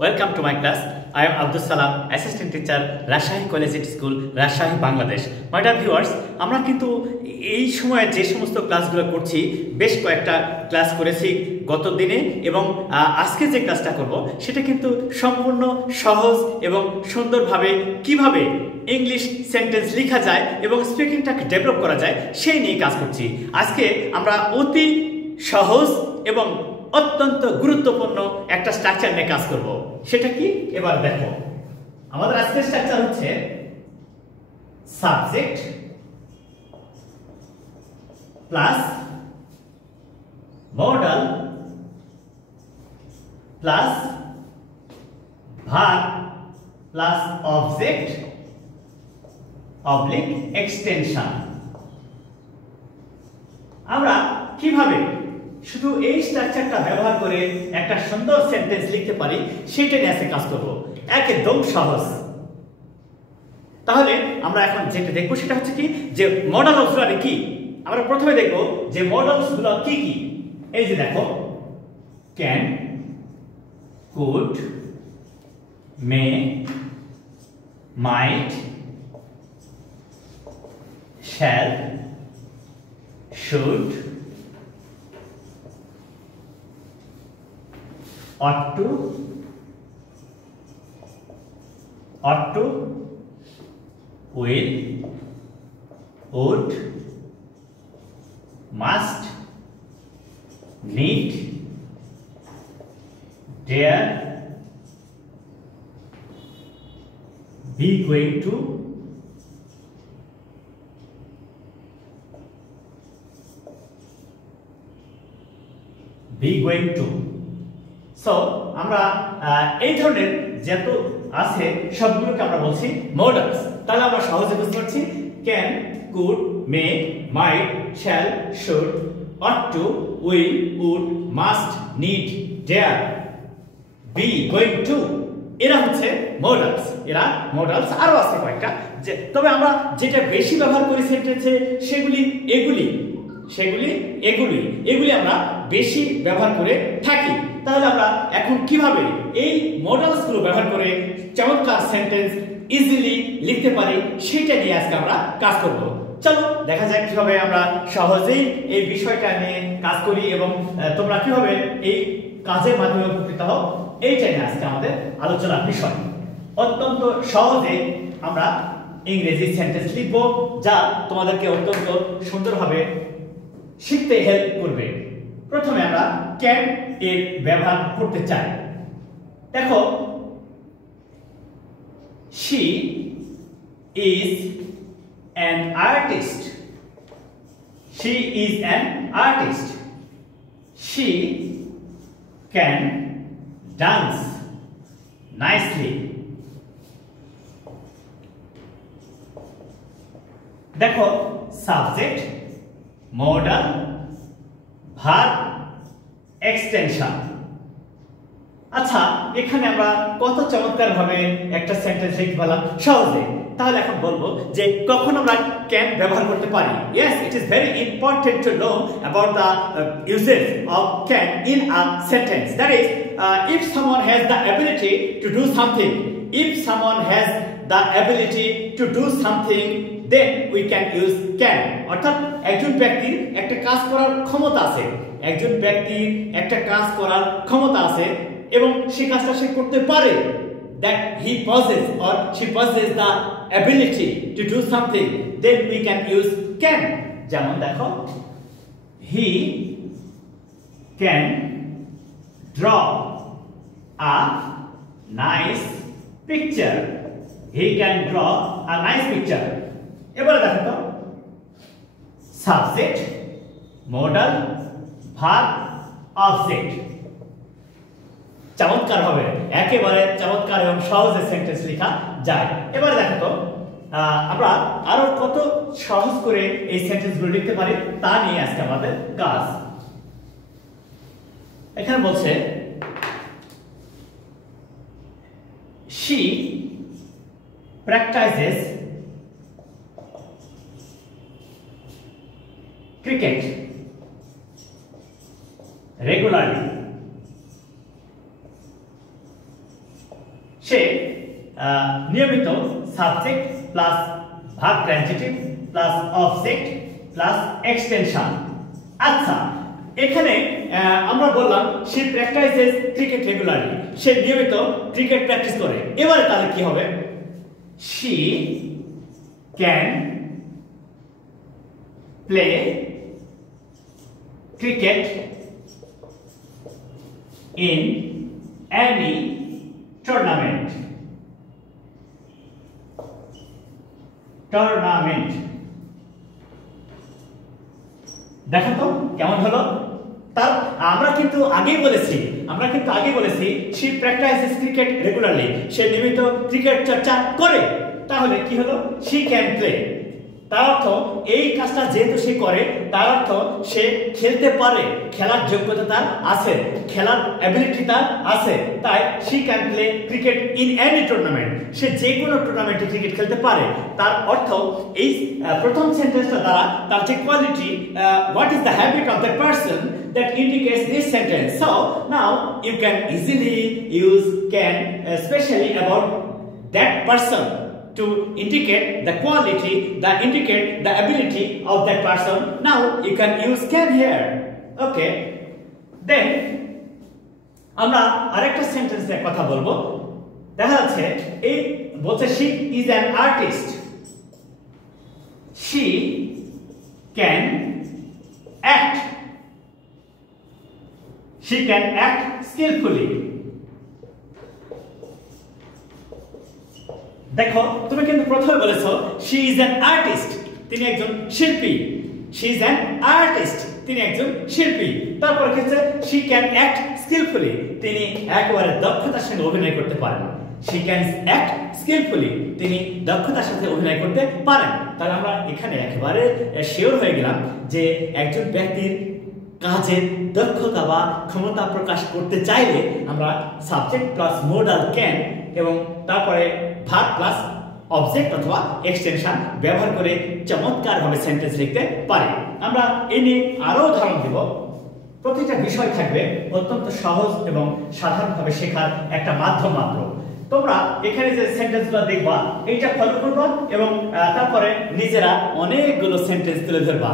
Welcome to my class. I am Abdul Salam, assistant teacher, Rajshahi Collegiate School, Rajshahi, Bangladesh. My dear viewers, আমরা কিন্তু এই সময়ে যে সমস্ত ক্লাসগুলো করছি বেশ কয়েকটা ক্লাস করেছি গত দিনে এবং আজকে যে ক্লাসটা করব সেটা কিন্তু সম্পূর্ণ সহজ এবং সুন্দরভাবে কিভাবে ইংলিশ সেন্টেন্স লেখা যায় এবং স্পিকিংটাকে ডেভেলপ করা যায় সেই নিয়ে কাজ করছি। আজকে আমরা অতি সহজ এবং অত্যন্ত গুরুত্বপূর্ণ একটা স্ট্রাকচার নিয়ে কাজ করব। সেটা কি এবার দেখো। আমাদের আজকের স্ট্রাকচার হচ্ছে subject plus modal plus verb plus object oblique extension. আমরা কিভাবে শুধু এই স্ট্রাকচারটা ব্যবহার করে একটা সুন্দর সেন্টেন্স লিখতে পারি সেটা নিয়ে আজকে কাজ করব। একদম সহজ। তাহলে আমরা এখন যেটা দেখবো সেটা হচ্ছে কি যে মডাল অক্সিলারি কি। আমরা প্রথমে দেখব যে মডালস গুলো কি কি। এই যে দেখো, can, could, may, might, shall, should, ought to, will, would, must, need, dare, be going to, be going to। So আমরা এই ধরনের যত আছে সবগুলোকে আমরা বলছি মডালস। তাহলে আমরা সহজে বুঝতে পারছি can, could, may, might, shall, should, ought to, will, would, must, need, dare, be going to. এরা হচ্ছে মডালস। আরো আছে কয়েকটা, তবে আমরা যেটা বেশি ব্যবহার করি সেন্টেন্সে সেগুলি এগুলি আমরা বেশি ব্যবহার করে থাকি। তাহলে আমরা এখন কিভাবে এই মডেলস গুলো ব্যবহার করে চমৎকার সেন্টেন্স ইজিলি লিখতে পারি সেটা নিয়ে আজকে আমরা কাজ করব। চলো দেখা যাক কিভাবে আমরা সহজেই এই বিষয়টা নিয়ে কাজ করি এবং তোমরা কিভাবে এই কাজের মাধ্যমে উপকৃত হও এইটাই নিয়ে আজকে আমাদের আলোচনার বিষয়। অত্যন্ত সহজে আমরা ইংরেজি সেন্টেন্স লিখব যা তোমাদেরকে অত্যন্ত সুন্দরভাবে শিখতে হেল্প করবে। প্রথমে আমরা ক্যান এর ব্যবহার করতে চাই। দেখো, she is an artist. She is an artist. She can dance nicely. দেখো, সাবজেক্ট, মডাল, ভার্ব, এক্সটেনশন। আচ্ছা, এখানে আমরা কত চমৎকার ভাবে একটা সেন্টেন্স লিখতে পারলাম সহজে। তাহলে এখন বলবো যে কখন আমরা ক্যান ব্যবহার করতে পারি। Yes, it is very important to know about the uses of can in a sentence. That is, if someone has the ability to do something, then we can use can. অর্থাৎ একজন ব্যক্তির একটা কাজ করার ক্ষমতা আছে এবং সেই কাজটা সে করতে পারে, that he possesses or she possesses the ability to do something, then we can use can. যেমন দেখো, he can draw a nice picture. এবারে দেখো তো, সাবজেক্ট, মডাল, ভার্ব, অবজেক্ট। চমৎকার হবে, একেবারে চমৎকার এবং সহজে সেন্টেন্স লেখা যায়। এবারে দেখো তো আমরা আরো কত সহজ করে এই সেন্টেন্সগুলো লিখতে পারি তা নিয়ে আজকে আমাদের কাজ। এখানে বলছে she practices cricket regularly. সে নিয়মিত subject plus verb transitive plus object plus extension. আচ্ছা, এখানে আমরা বললাম সে প্র্যাকটিসেস ক্রিকেট রেগুলারলি, সে নিয়মিত ক্রিকেট প্র্যাকটিস করে। এবারে তাহলে কি হবে? she can play cricket in any tournament. দেখো তো কেমন হলো? তার আমরা কিন্তু আগেই বলেছি she practices cricket regularly, সে নিয়মিত ক্রিকেট চর্চা করে। তাহলে কি হলো? she can play, তার অর্থ এই কাজটা যেহেতু সে করে তার অর্থ সে খেলতে পারে, খেলার যোগ্যতা তার আছে, খেলার অ্যাবিলিটি তার আছে। তাই she can play cricket in any tournament, সে যে কোনো টুর্নামেন্টে ক্রিকেট খেলতে পারে। তার অর্থ এই প্রথম সেন্টেন্সটা দ্বারা তার যে quality, what is the habit of that person that indicates this sentence. So now you can easily use can especially about that person to indicate the quality, indicate the ability of that person. Now you can use can here. Okay, then আমরা আরেকটা সেন্টেন্সে কথা বলবো। দেখা যাচ্ছে এই বলছে she is an artist, she can act, she can act skillfully. দেখো তুমি কিন্তু প্রথমে বলেছো she is an artist, তিনি একজন শিল্পী। she is an artist, তিনি একজন শিল্পী। তারপর হচ্ছে she can act skillfully, তিনি একেবারে দক্ষতার সঙ্গে অভিনয় করতে পারেন। she can act skillfully, তিনি দক্ষতার সাথে অভিনয় করতে পারেন। তাহলে আমরা এখানে একেবারে শিওর হয়ে গেলাম যে একজন ব্যক্তির কাজের দক্ষতা বা ক্ষমতা প্রকাশ করতে চাইলে আমরা সাবজেক্ট প্লাস মডাল ক্যান এবং তারপরে ভার্ব প্লাস অবজেক্ট অথবা এক্সটেনশন ব্যবহার করে চমৎকারভাবে সেন্টেন্স লিখতে পারি। আমরা এই নিয়ে আরো উদাহরণ দেব। প্রতিটা বিষয় থাকবে অত্যন্ত সহজ এবং সাধারণভাবে শেখার একটা মাধ্যম মাত্র। তোমরা এখানে যে সেন্টেন্সগুলো দেখবা এইটা ফলো করবা এবং তারপরে নিজেরা অনেকগুলো সেন্টেন্স তুলে ধরবা,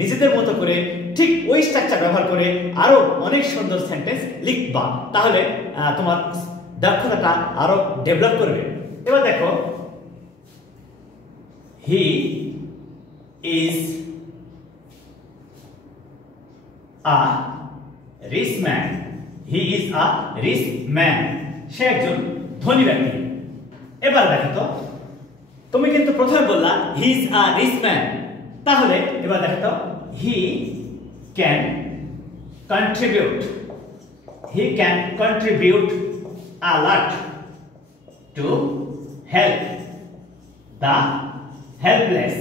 নিজেদের মতো করে ঠিক ওই স্ট্রাকচার ব্যবহার করে আরো অনেক সুন্দর সেন্টেন্স লিখবা। তাহলে তোমার দক্ষতাটা আরো ডেভেলপ করবে। এবার দেখো, he is a rich man, he is a rich man, সে একজন ধনী ব্যক্তি। এবার দেখো তো, তুমি কিন্তু প্রথমে বললা he is a rich man, তাহলে এবার দেখো তো he can contribute, he can contribute a lot to help the helpless.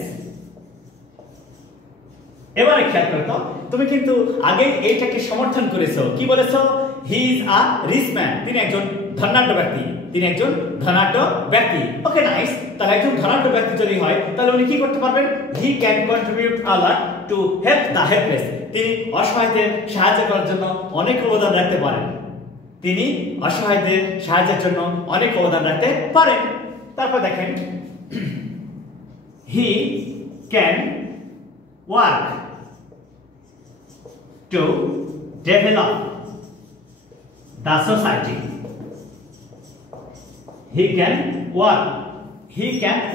এবারে খেয়াল করো তো, তুমি কিন্তু আগে এইটাকে সমর্থন করেছো, কি বলেছো? He is a rich man, তিনি একজন ধনাঢ্য ব্যক্তি, তিনি একজন ধনাঢ্য ব্যক্তি। Okay nice. তাহলে একজন ধনাঢ্য ব্যক্তি যদি হয় তাহলে উনি কি করতে পারবেন? হি can contribute a lot to help the helpless, তিনি অসহায়দের সাহায্য করার জন্য অনেক অবদান রাখতে পারেন, তিনি অসহায়দের সাহায্যের জন্য অনেক অবদান রাখতে পারেন। তারপর দেখেন, he can work to develop the society, he can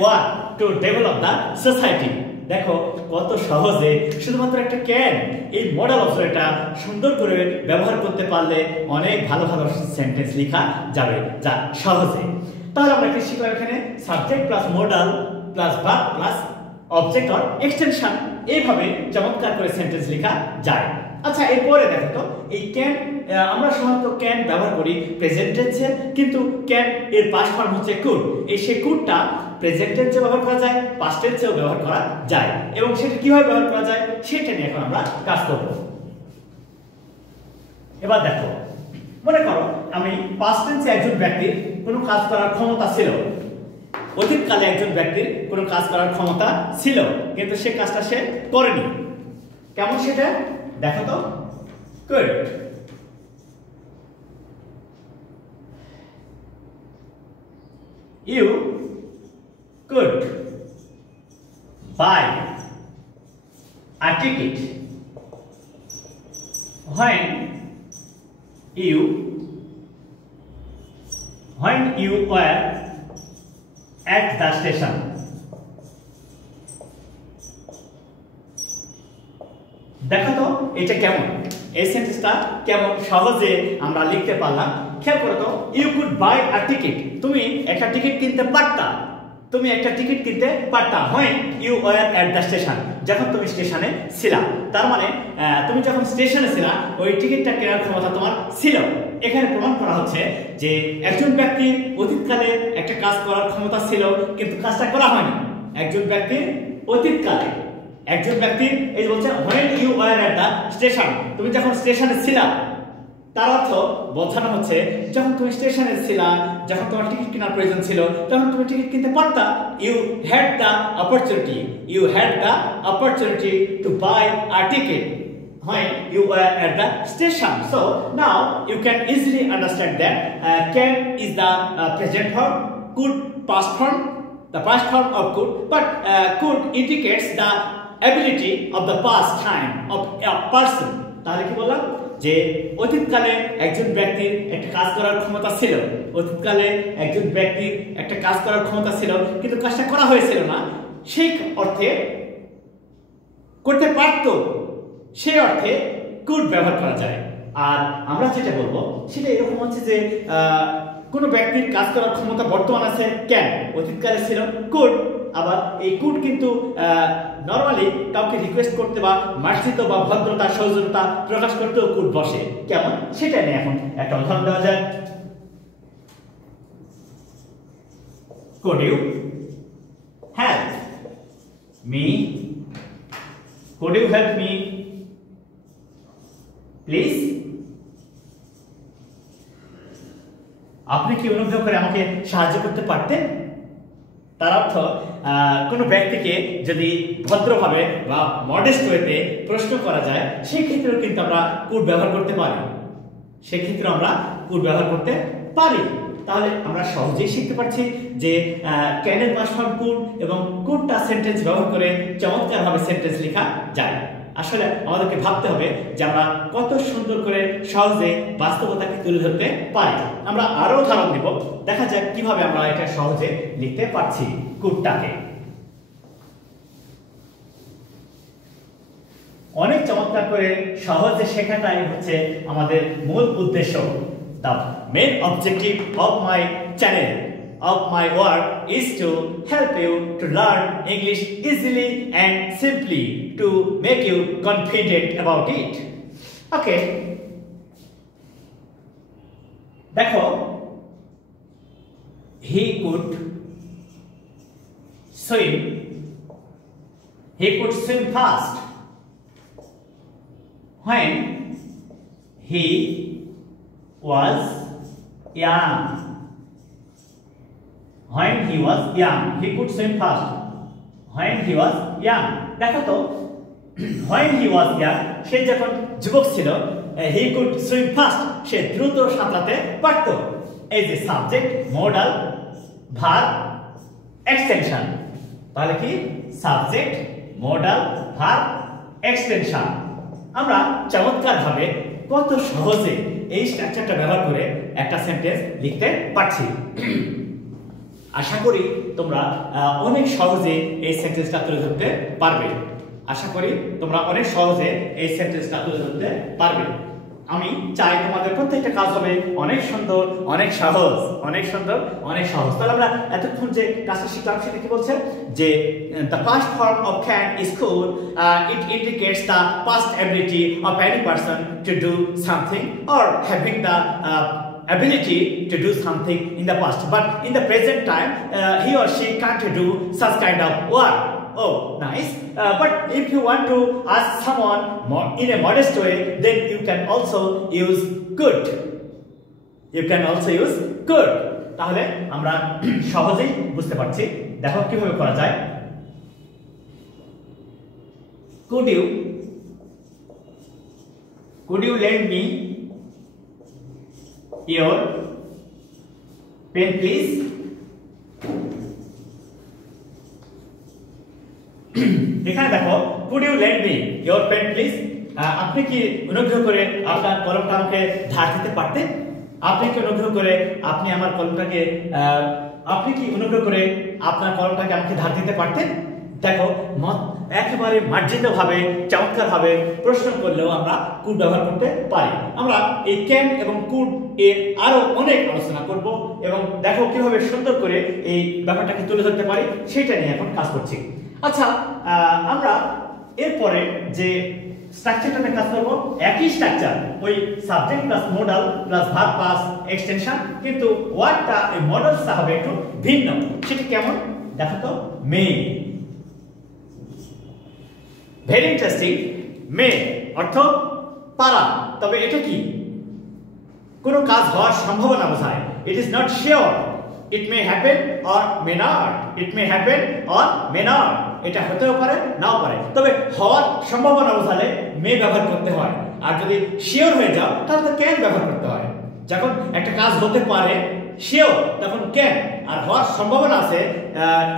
work to develop the society. দেখো কত সহজে শুধুমাত্র একটা ক্যান, এই মডেল অপশনটা সুন্দর করে ব্যবহার করতে পারলে অনেক ভালো ভালো সেন্টেন্স লেখা যাবে, যা সহজে। তাহলে আমরা কি শিখলাম? এখানে subject plus model plus verb plus object or extension, এইভাবে চমৎকার করে সেন্টেন্স লেখা যায়। আচ্ছা, এরপরে দেখো তো, এই ক্যান আমরা সাধারণত ক্যান ব্যবহার করি প্রেজেন্ট টেন্সে, কিন্তু ক্যান এর পাস্ট ফর্ম হচ্ছে কুড। এই সেই কুডটা প্রেজেন্ট টেন্সে ব্যবহার করা যায়, পাস্ট টেন্সেও ব্যবহার করা যায়, এবং সেটা কিভাবে ব্যবহার করা যায় সেটা নিয়ে এখন আমরা কাজ করব। এবার দেখো, মনে করো আমি পাস্ট টেন্সে একজন ব্যক্তির কোনো কাজ করার ক্ষমতা ছিল, অতীতকালে একজন ব্যক্তির কোনো কাজ করার ক্ষমতা ছিল, কিন্তু সে কাজটা সে করেনি। কেমন সেটা দেখো তো। Good. you could buy a ticket when you were at the station. দেখো তো এটা কেমন, এই সেন্টেন্সটা কেমন সহজে আমরা লিখতে পারলাম। খেয়াল করো তো, you could buy a ticket, তুমি একটা টিকিট কিনতে পারতা, তুমি একটা টিকিট কিনতে পারতা when you were at the station, যখন তুমি স্টেশনে ছিলা। তার মানে তুমি যখন স্টেশনে ছিলা ওই টিকিটটা কেনার ক্ষমতা তোমার ছিল। এখানে প্রমাণ করা হচ্ছে যে একজন ব্যক্তির অতীতকালে একটা কাজ করার ক্ষমতা ছিল কিন্তু কাজটা করা হয়নি। একজন ব্যক্তির অতীতকালে, একজন ব্যক্তির এই যে বলছে when you were at the station, তুমি যখন স্টেশনে ছিলা, তার অর্থ বোঝানো হচ্ছে যখন তুমি স্টেশনে ছিলা, যখন তোমার টিকিট কেনার প্রয়োজন ছিল তখন তুমি টিকিট কিনতে পারতা। you had the opportunity to buy a ticket when you were at the station. So now you can easily understand that can is the present form, could past form, the past form of could, but could indicates the ability of the past time of a person. তাহলে কি বললাম যে অতীতকালে একজন ব্যক্তির একটা কাজ করার ক্ষমতা ছিল, অতীতকালে একজন ব্যক্তির একটা কাজ করার ক্ষমতা ছিল কিন্তু কাজটা করা হয়েছিল না, সেই অর্থে করতে পারত, সেই অর্থে কুড ব্যবহার করা যায়। আর আমরা যেটা বলবো সেটা এরকম হচ্ছে যে কোন ব্যক্তির কাজ করার ক্ষমতা বর্তমান আছে ক্যান, অতীতকালে ছিল কুড। আবার এই কুড কিন্তু নরমালি কাউকে রিকোয়েস্ট করতে বা মার্জিত বা ভদ্রতা সৌজন্যতা প্রকাশ করতেও কুড বসে। কেমন সেটা নিয়ে এখন একটা উদাহরণ দেওয়া যায়। Could you help me? Could you help me please? আপনি কি অনুগ্রহ করে আমাকে সাহায্য করতে পারতেন? তার অর্থ কোনো ব্যক্তিকে যদি ভদ্রভাবে বা মডেস্ট ওয়েতে প্রশ্ন করা যায় সেই ক্ষেত্রেও কিন্তু আমরা কুড ব্যবহার করতে পারি, সেক্ষেত্রে আমরা কুড ব্যবহার করতে পারি। তাহলে আমরা সহজেই শিখতে পারছি যে ক্যানের পাস্ট ফর্ম কুড এবং কুডটা সেন্টেন্স ব্যবহার করে চমৎকারভাবে সেন্টেন্স লেখা যায়। আসলে আমাদেরকে ভাবতে হবে যে আমরা কত সুন্দর করে সহজে বাস্তবতাকে তুলে ধরতে পারি। আমরা আরো উদাহরণ দিব, দেখা যাক কিভাবে আমরা এটা সহজে লিখতে পারছি কুডটাকে। অনেক চমৎকার করে সহজে শেখাটাই হচ্ছে আমাদের মূল উদ্দেশ্য। The main objective of my channel, of my work, is to help you to learn English easily and simply to make you confident about it. Okay. দেখো, he could swim fast when he was young. When he was young, he could swim fast. When he was young, দেখো তো when he was young, সে যখন যুবক ছিল, he could swim fast, সে দ্রুত সাঁতরাতে পারত। এই যে সাবজেক্ট, মডাল, ভার্ব, এক্সটেনশন। তাহলে কি সাবজেক্ট, মডাল, ভার্ব, এক্সটেনশন। আমরা চমৎকারভাবে কত সহজে এই স্ট্রাকচারটা ব্যবহার করে একটা সেন্টেন্স লিখতে পারছি। আশা করি তোমরা অনেক সহজে এই সেন্টেন্সটা তুলে ধরতে পারবে। আশা করি তোমরা অনেক সহজে এই সেন্টেন্সটা তুলে ধরতে পারবে। আমি চাই তোমাদের প্রত্যেকটা কাজ হবে অনেক সুন্দর, অনেক সহজ, অনেক সুন্দর, অনেক সহজ। তাহলে আমরা এতক্ষণ যে কাজটা শিখলাম সেটা কি বলছে যে the past form of can is could, it indicates the past ability of any person to do something or having the ability to do something in the past, but in the present time he or she can't do such kind of work. Oh, nice. But if you want to ask someone in a modest way, then you can also use could. You can also use could. তাহলে আমরা সহজেই বুঝতে পারছি। দেখো কিভাবে করা যায়। Could you lend me your pen please? এখানে দেখো could you lend me your pen please? আপনি কি অনুগ্রহ করে আপনার কলমটা আমাকে ধার দিতে পারতেন? আপনি কি অনুগ্রহ করে আপনি আমার কলমটাকে আপনি কি অনুগ্রহ করে আপনার কলমটাকে আমাকে ধার দিতে পারতেন? দেখো একেবারে মার্জিতভাবে চমৎকারভাবে প্রশ্ন করলেও আমরা কুড ব্যবহার করতে পারি। আমরা এই ক্যান এবং কুড এর আরো অনেক আলোচনা করব এবং দেখো কিভাবে সুন্দর করে এই ব্যাপারটাকে তুলে ধরতে পারি সেটা নিয়ে এখন কাজ করছি। আচ্ছা, আমরা এরপরে যে স্ট্রাকচারটাতে কাজ করব একই স্ট্রাকচার, ওই subject plus modal plus verb plus extension, কিন্তু ওয়ার্ডটা এই মডেলসটা হবে একটু ভিন্ন। সেটা কেমন দেখো তো, মে। Very interesting. মে অর্থ পারা, তবে এটা কি কোনো কাজ হওয়ার সম্ভাবনা বোঝায়। It is not sure, it may happen or may not, it may happen or may not, এটা হতেও পারে নাও পারে, তবে হওয়ার সম্ভাবনা বোঝালে মে ব্যবহার করতে হয়। আর যদি শিওর হয়ে যাও তাহলে তো ক্যান ব্যবহার করতে হয়। যখন একটা কাজ হতে পারে শিওর তখন ক্যান, আর হওয়ার সম্ভাবনা আছে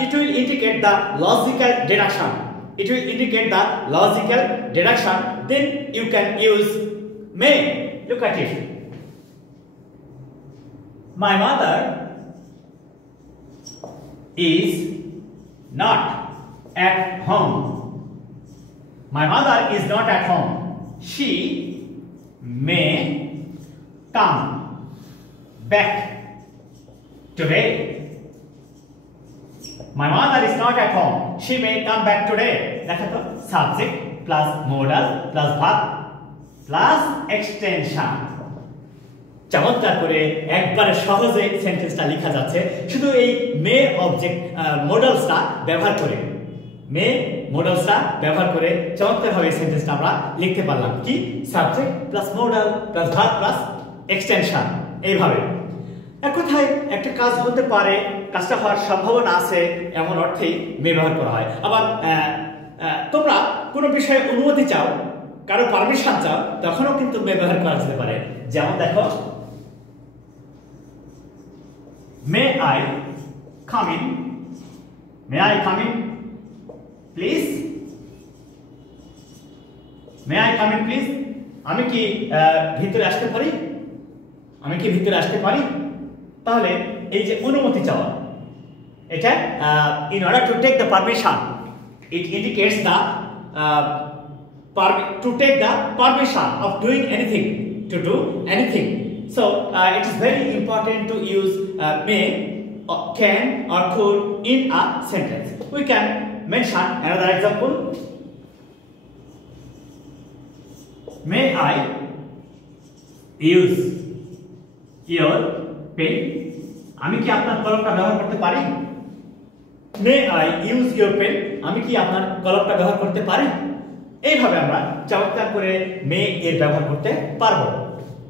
it will indicate the logical deduction, it will indicate the logical deduction, then you can use may. Look at it. My mother is not at home. My mother is not at home. She may come back today. My mother is not at home. She may come back today. দেখো তো, subject plus modal plus verb plus extension. চমৎকার করে একবারে সহজে সেন্টেন্সটা লেখা যাচ্ছে শুধু এই মে অবজেক্ট মডেলসটা ব্যবহার করে। মে মডেলসটা ব্যবহার করে চমৎকারভাবে সেন্টেন্সটা আমরা লিখতে পারলাম। কি? Subject plus modal plus verb plus extension. এইভাবে এক কথায় একটা কাজ হতে পারে, কাজটা হওয়ার সম্ভাবনা আছে, এমন অর্থেই মে ব্যবহার করা হয়। আবার তোমরা কোনো বিষয়ে অনুমতি চাও, কারো পারমিশন চাও, তখনও কিন্তু মে ব্যবহার করা যেতে পারে। যেমন দেখো, may I come in, may I come in please, may I come in please, আমি কি ভিতরে আসতে পারি, আমি কি ভিতরে আসতে পারি। তাহলে এই যে অনুমতি চাওয়া, এটা in order to take the permission, it indicates the to take the permission of doing anything, to do anything. So it is very important to use may, can or could in a sentence. We can mention another example. May I use your pen? আমি কি আপনার কলমটা ব্যবহার করতে পারি? May I use your pen? আমি কি আপনার কলমটা ব্যবহার করতে পারি? এইভাবে আমরা চমৎকার করে মে এর ব্যবহার করতে পারবো।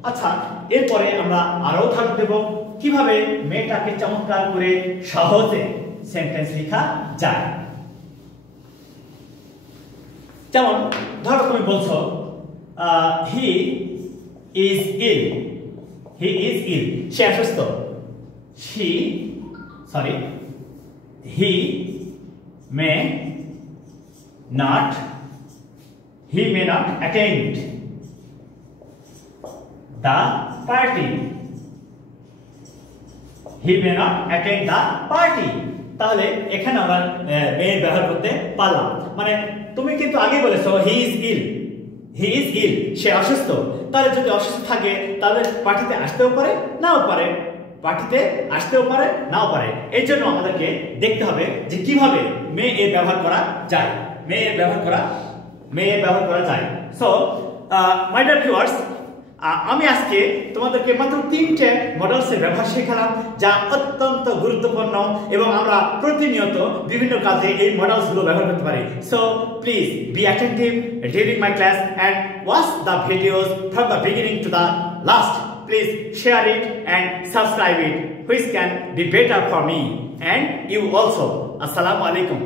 আচ্ছা, এরপরে আমরা আরো ধারণা দেব কিভাবে মেটাকে চমৎকার করে সহজে সেন্টেন্স লেখা যায়। যেমন ধরো তুমি বলছো he is ill, he is ill, সে অসুস্থ। He may not attend the party. He may not attend the party. তাহলে এখানে আমরা may ব্যবহার করতে পারলাম। মানে তুমি কিন্তু আগে বলেছো he is ill, he is ill, সে অসুস্থ। তাহলে যদি অসুস্থ থাকে তাহলে পার্টিতে আসতেও পারে নাও পারে, পার্টিতে আসতেও পারে নাও পারে। এই জন্য আমাদেরকে দেখতে হবে যে কিভাবে মে এর ব্যবহার করা যায়, মে এর ব্যবহার করা যায়। সো মাই ডিয়ার ভিউয়ার্স, আমি আজকে তোমাদেরকে মাত্র 3টে মডেলসের ব্যবহার শেখালাম যা অত্যন্ত গুরুত্বপূর্ণ এবং আমরা প্রতিনিয়ত বিভিন্ন কাজে এই মডেলসগুলো ব্যবহার করতে পারি। So please be attentive during my class and watch the videos from the beginning to the last. Please share it and subscribe it, which can be better for me and you also. Assalamu alaikum.